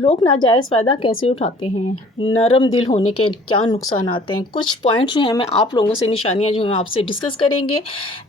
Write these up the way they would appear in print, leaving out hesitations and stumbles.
लोग नाजायज़ फ़ायदा कैसे उठाते हैं, नरम दिल होने के क्या नुकसान आते हैं, कुछ पॉइंट जो हैं मैं आप लोगों से निशानियां जो हैं आपसे डिस्कस करेंगे।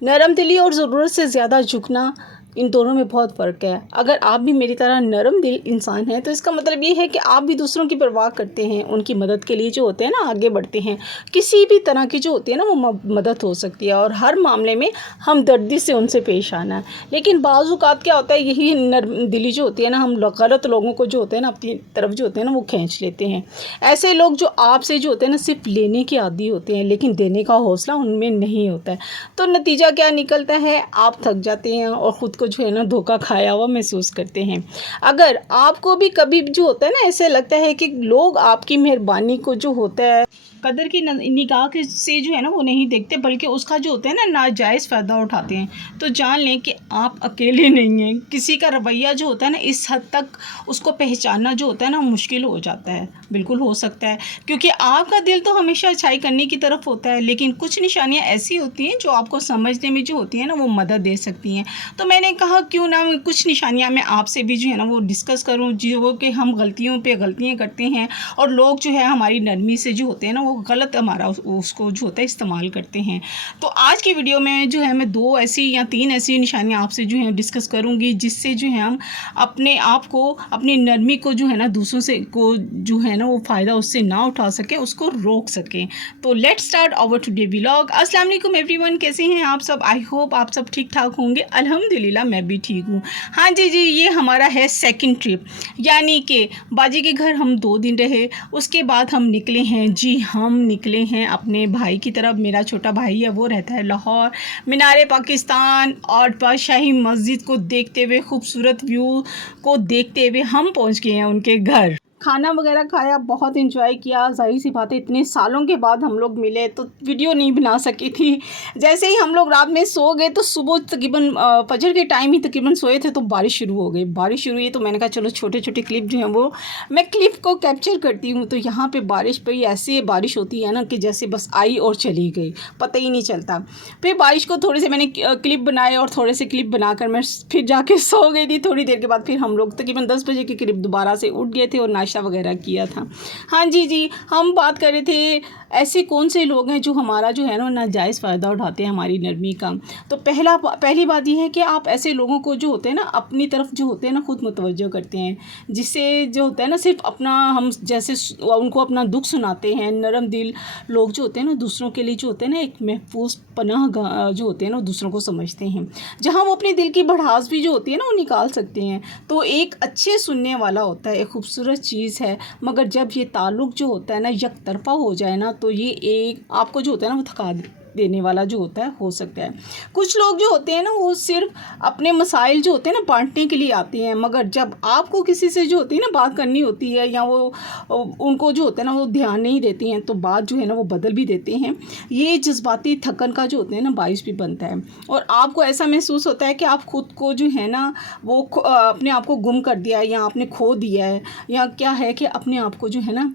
नरम दिली और ज़रूरत से ज़्यादा झुकना, इन दोनों में बहुत फ़र्क है। अगर आप भी मेरी तरह नरम दिल इंसान हैं तो इसका मतलब ये है कि आप भी दूसरों की परवाह करते हैं, उनकी मदद के लिए जो होते हैं ना आगे बढ़ते हैं। किसी भी तरह की जो होती है ना वो मदद हो सकती है और हर मामले में हमदर्दी से उनसे पेश आना है। लेकिन बाज़ औक़ात क्या होता है, यही नरम दिली जो होती है ना, हम गलत लोगों को जो होते हैं ना अपनी तरफ जो होते हैं ना वो खींच लेते हैं। ऐसे लोग जो आपसे जो होते हैं ना सिर्फ लेने के आदी होते हैं, लेकिन देने का हौसला उनमें नहीं होता है। तो नतीजा क्या निकलता है, आप थक जाते हैं और ख़ुद को जो है ना धोखा खाया हुआ महसूस करते हैं। अगर आपको भी कभी जो होता है ना ऐसे लगता है कि लोग आपकी मेहरबानी को जो होता है कदर की निगाह के से जो है ना वो नहीं देखते, बल्कि उसका जो होता है ना नाजायज़ फ़ायदा उठाते हैं, तो जान लें कि आप अकेले नहीं हैं। किसी का रवैया जो होता है ना इस हद तक उसको पहचानना जो होता है ना मुश्किल हो जाता है। बिल्कुल हो सकता है, क्योंकि आपका दिल तो हमेशा अच्छाई करने की तरफ होता है, लेकिन कुछ निशानियाँ ऐसी होती हैं जो आपको समझने में जो होती हैं ना वो मदद दे सकती हैं। तो मैंने कहा क्यों ना कुछ निशानियाँ मैं आपसे भी जो है ना वो डिस्कस करूँ, जो कि हम गलतियों पे गलतियाँ करते हैं और लोग जो है हमारी नरमी से जो होते हैं ना वो गलत हमारा उसको जो होता है इस्तेमाल करते हैं। तो आज की वीडियो में जो है मैं 2 ऐसी या 3 ऐसी निशानियाँ आपसे जो है डिस्कस करूँगी, जिससे जो है हम अपने आप को, अपनी नरमी को जो है ना दूसरों से को जो है ना वो फ़ायदा उससे ना उठा सकें, उसको रोक सकें। तो let's start our today vlog. अस्सलाम वालेकुम एवरीवन, कैसे हैं आप सब? आई होप आप सब ठीक ठाक होंगे। अल्हम्दुलिल्लाह मैं भी ठीक हूँ। हाँ जी, ये हमारा है सेकंड ट्रिप, यानी कि बाजी के घर हम 2 दिन रहे, उसके बाद हम निकले हैं। जी हम निकले हैं अपने भाई की तरफ। मेरा छोटा भाई है, वो रहता है लाहौर। मीनार पाकिस्तान और बादशाही मस्जिद को देखते हुए, खूबसूरत व्यू को देखते हुए हम पहुंच गए हैं उनके घर। खाना वगैरह खाया, बहुत एंजॉय किया। ज़ाहिर सी बात है इतने सालों के बाद हम लोग मिले तो वीडियो नहीं बना सकी थी। जैसे ही हम लोग रात में सो गए तो सुबह तकरीबन फजर के टाइम ही तकरीबन सोए थे तो बारिश शुरू हो गई। बारिश शुरू हुई तो मैंने कहा चलो छोटे छोटे क्लिप जो हैं वो मैं क्लिप को कैप्चर करती हूँ। तो यहाँ पे बारिश पे ऐसी बारिश होती है ना कि जैसे बस आई और चली गई, पता ही नहीं चलता। फिर बारिश को थोड़े से मैंने क्लिप बनाए और थोड़े से क्लिप बनाकर मैं फिर जाके सो गई थी। थोड़ी देर के बाद फिर हम लोग तकरीबन 10 बजे के करीब दोबारा से उठ गए थे और नाश्ता वगैरह किया था। हाँ जी, हम बात कर रहे थे ऐसे कौन से लोग हैं जो हमारा जो है ना नाजायज़ फ़ायदा उठाते हैं हमारी नरमी का। तो पहली बात ये है कि आप ऐसे लोगों को जो होते हैं ना अपनी तरफ जो होते हैं ना खुद मुतवज्जो करते हैं, जिससे जो होता है ना सिर्फ अपना, हम जैसे उनको अपना दुख सुनाते हैं। नरम दिल लोग जो होते हैं ना दूसरों के लिए जो होते हैं ना एक महफूज पनाह जो होते हैं ना दूसरों को समझते हैं, जहाँ वो अपने दिल की भड़ास भी जो होती है ना वो निकाल सकते हैं। तो एक अच्छे सुनने वाला होता है, एक खूबसूरत चीज़ है, मगर जब ये ताल्लुक़ जो होता है ना यकतरफ़ा हो जाए ना तो ये एक आपको जो होता है ना वो थका देने वाला जो होता है हो सकता है। कुछ लोग जो होते हैं ना वो सिर्फ अपने मसाइल जो होते हैं ना बांटने के लिए आते हैं, मगर जब आपको किसी से जो होती है ना बात करनी होती है या वो उनको जो होता है ना वो ध्यान नहीं देती हैं तो बात जो है ना वो बदल भी देते हैं। ये जज्बाती थकन का जो होता है ना बाइस भी बनता है और आपको ऐसा महसूस होता है कि आप खुद को जो है ना वो अपने आप को गुम कर दिया है या आपने खो दिया है, या क्या है कि अपने आप को जो है ना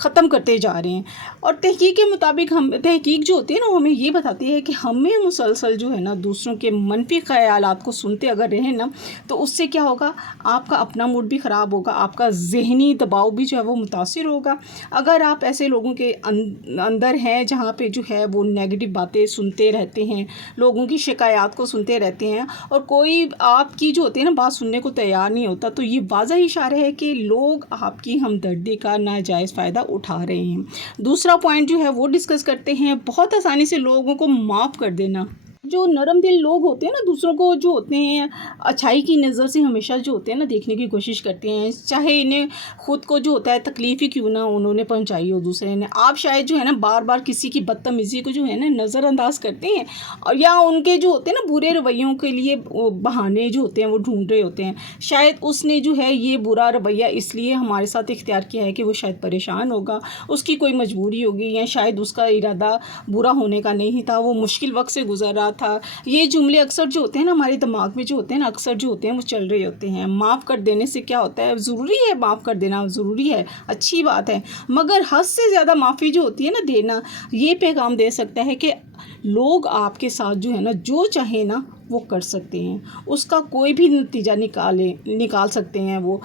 ख़त्म करते जा रहे हैं। और तहकीक के मुताबिक तहकीक जो होती है ना वो हमें ये बताती है कि हमें मुसलसल जो है ना दूसरों के मनफी ख़यालात को सुनते अगर रहें ना तो उससे क्या होगा, आपका अपना मूड भी ख़राब होगा, आपका ज़हनी दबाव भी जो है वो मुतासिर होगा। अगर आप ऐसे लोगों के अंदर हैं जहाँ पे जो है वो नेगेटिव बातें सुनते रहते हैं, लोगों की शिकायत को सुनते रहते हैं और कोई आपकी जो होती है ना बात सुनने को तैयार नहीं होता, तो ये वाज़ह इशारा है कि लोग आपकी हमदर्दी का नाजायज़ फ़ायदा उठा रहे हैं। दूसरा पॉइंट जो है वो डिस्कस करते हैं, बहुत आसानी से लोगों को माफ़ कर देना। जो नरम दिल लोग होते हैं ना दूसरों को जो होते हैं अच्छाई की नज़र से हमेशा जो होते हैं ना देखने की कोशिश करते हैं, चाहे इन्हें ख़ुद को जो होता है तकलीफ़ ही क्यों ना उन्होंने पहुंचाई हो दूसरे ने। आप शायद जो है ना बार बार किसी की बदतमीज़ी को जो है ना नज़रअंदाज करते हैं और या उनके जो होते हैं ना बुरे रवैयों के लिए बहाने जो होते हैं वो ढूंढ रहे होते हैं। शायद उसने जो है ये बुरा रवैया इसलिए हमारे साथ इख्तियार किया है कि वो शायद परेशान होगा, उसकी कोई मजबूरी होगी, या शायद उसका इरादा बुरा होने का नहीं था, वो मुश्किल वक्त से गुजर रहा था। ये जुमले अक्सर जो होते हैं ना हमारे दिमाग में जो होते हैं ना अक्सर जो होते हैं वो चल रहे होते हैं। माफ़ कर देने से क्या होता है, ज़रूरी है माफ़ कर देना, ज़रूरी है, अच्छी बात है, मगर हद से ज़्यादा माफ़ी जो होती है ना देना, ये पैगाम दे सकता है कि लोग आपके साथ जो है ना जो चाहे ना वो कर सकते हैं, उसका कोई भी नतीजा निकाल सकते हैं वो।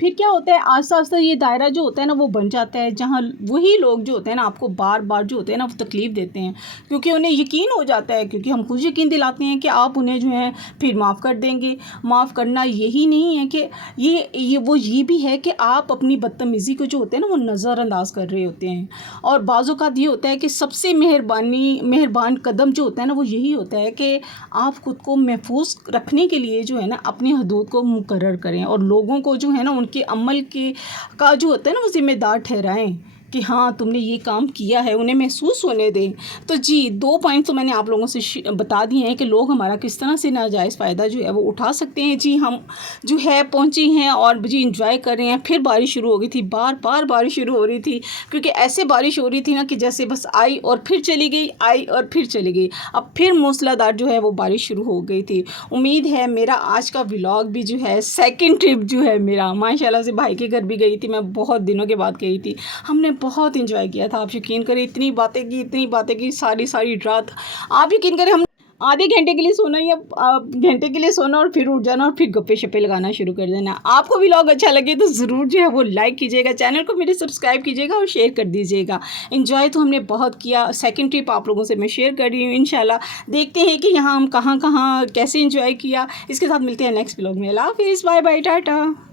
फिर क्या होता है आस्ता आस्ता ये दायरा जो होता है ना वो बन जाता है, जहाँ वही लोग जो होते हैं ना आपको बार बार जो होते हैं ना वो तकलीफ़ देते हैं, क्योंकि उन्हें यकीन हो जाता है, क्योंकि हम खुद यकीन दिलाते हैं कि आप उन्हें जो है फिर माफ़ कर देंगे। माफ़ करना यही नहीं है कि ये भी है कि आप अपनी बदतमीज़ी को जो होते हैं ना वो नज़रअंदाज कर रहे होते हैं। और बाज़ औक़ात ये होता है कि सबसे मेहरबान कदम जो होता है ना वो यही होता है कि आप ख़ुद को महफूज रखने के लिए जो है ना अपनी हदूद को मुकर्रर करें, और लोगों को जो है ना उनके अमल का जो होता है ना वो ज़िम्मेदार ठहराएं कि हाँ तुमने ये काम किया है, उन्हें महसूस होने दें। तो जी 2 पॉइंट तो मैंने आप लोगों से बता दिए हैं कि लोग हमारा किस तरह से नाजायज़ फ़ायदा जो है वो उठा सकते हैं। जी हम जो है पहुँचे हैं और जी इंजॉय कर रहे हैं। फिर बारिश शुरू हो गई थी, बार बारिश शुरू हो रही थी, क्योंकि ऐसे बारिश हो रही थी ना कि जैसे बस आई और फिर चली गई, आई और फिर चली गई। अब फिर मूसलाधार जो है वो बारिश शुरू हो गई थी। उम्मीद है मेरा आज का व्लॉग भी जो है सेकंड ट्रिप जो है मेरा माशाल्लाह से भाई के घर भी गई थी, मैं बहुत दिनों के बाद गई थी। हमने बहुत एंजॉय किया था, आप यकीन करें इतनी बातें की सारी रात। आप यकीन करें हम आधे घंटे के लिए सोना या घंटे के लिए सोना और फिर उठ जाना और फिर गप्पे शप्पे लगाना शुरू कर देना। आपको व्लॉग अच्छा लगे तो ज़रूर जो है वो लाइक कीजिएगा, चैनल को मेरे सब्सक्राइब कीजिएगा और शेयर कर दीजिएगा। एंजॉय तो हमने बहुत किया। सेकंड ट्रिप आप लोगों से मैं शेयर कर रही हूँ। इंशाल्लाह देखते हैं कि यहाँ हम कहाँ कैसे एंजॉय किया। इसके साथ मिलते हैं नेक्स्ट व्लॉग में। अल्लाह हाफ़िज़, बाय बाय, टाटा।